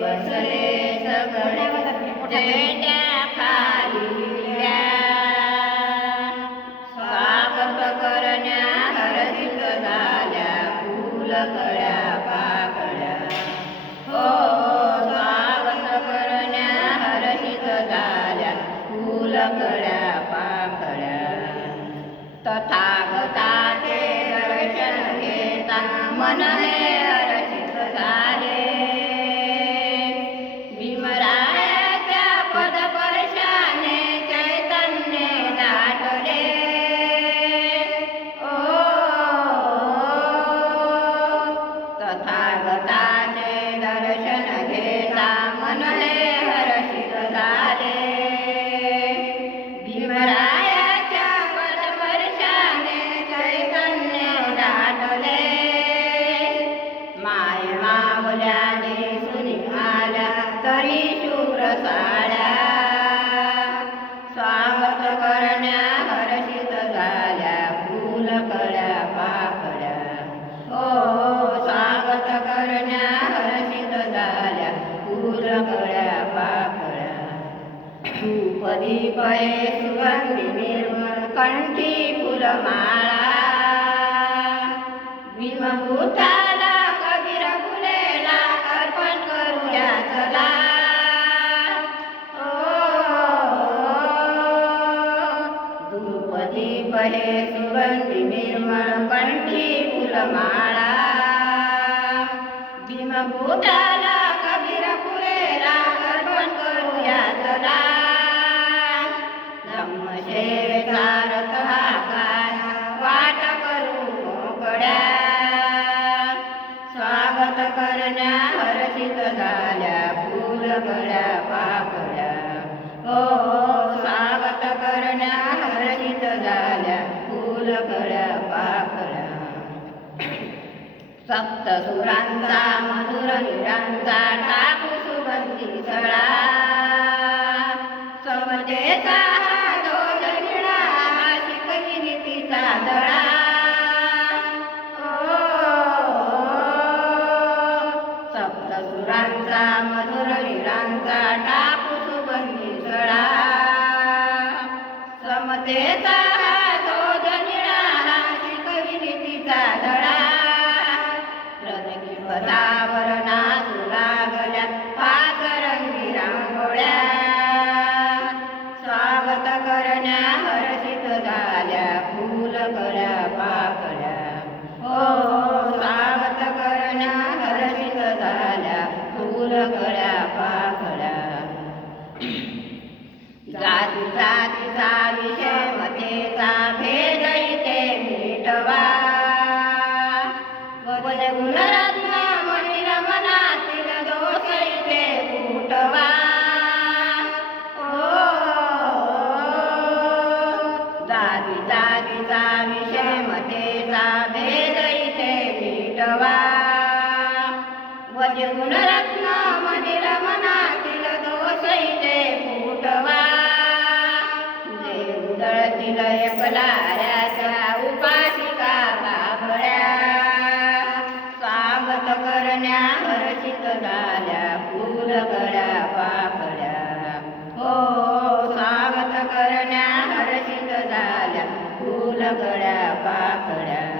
बसले सगळे जेट्या खालील्या स्वागत करण्या हरसित झाल्या फुल कळ्या पाकळ्या. हो, हो स्वागत करण्या हरसित झाल्या फुल कळ्या पाकळ्या. तथागताचे दर्शन घेता मन हे शुभ्र साड्या स्वागत करण्या हर्षित झाल्या फुल कळ्या पाकळ्या. हो स्वागत करण्या हर्षित झाल्या फुल कळ्या पाकळ्या. धूपदीपये सुगंधी निर्मळ कंठी फुलमाळा धूपदीपये सुगंधी निर्मळ कंठी फुलमाळा. भीमभूताला कबीर फुलेला अर्पण करूया चला धम्मशेवेचा रथ हा काय वाट करू मोकड्या स्वागत करण्या हर्षित झाल्या फुल गळ्या सप्तसुरांचा मधुर निरांचा टाकू सुगंधी सळा. समतेचा दोष सप्तसुरांचा मधुर निरांचा टाकू सुगंधी सळा. समतेचा पदावर नाचू लागल्या पाच रंगी रांगोळ्या स्वागत करण्या हर्षित झाल्या फुल गळ्या पाकळ्या हो स्वागत करण्या हर्षित झाल्या फूल गळ्या पाकळ्या जाती जातीचा ओ, जाती विषय मतेचा भेद इथे मिटवा. वज गुणरत्न मधील मनातील दोष इथे फुटवा. तुझे उदळतील एकलाऱ्याच्या उपासिका बाबळ्या स्वागत करण्या हर्षित झाल्या फुल गळ्या पाकळ्या हो. લગડા પાકડા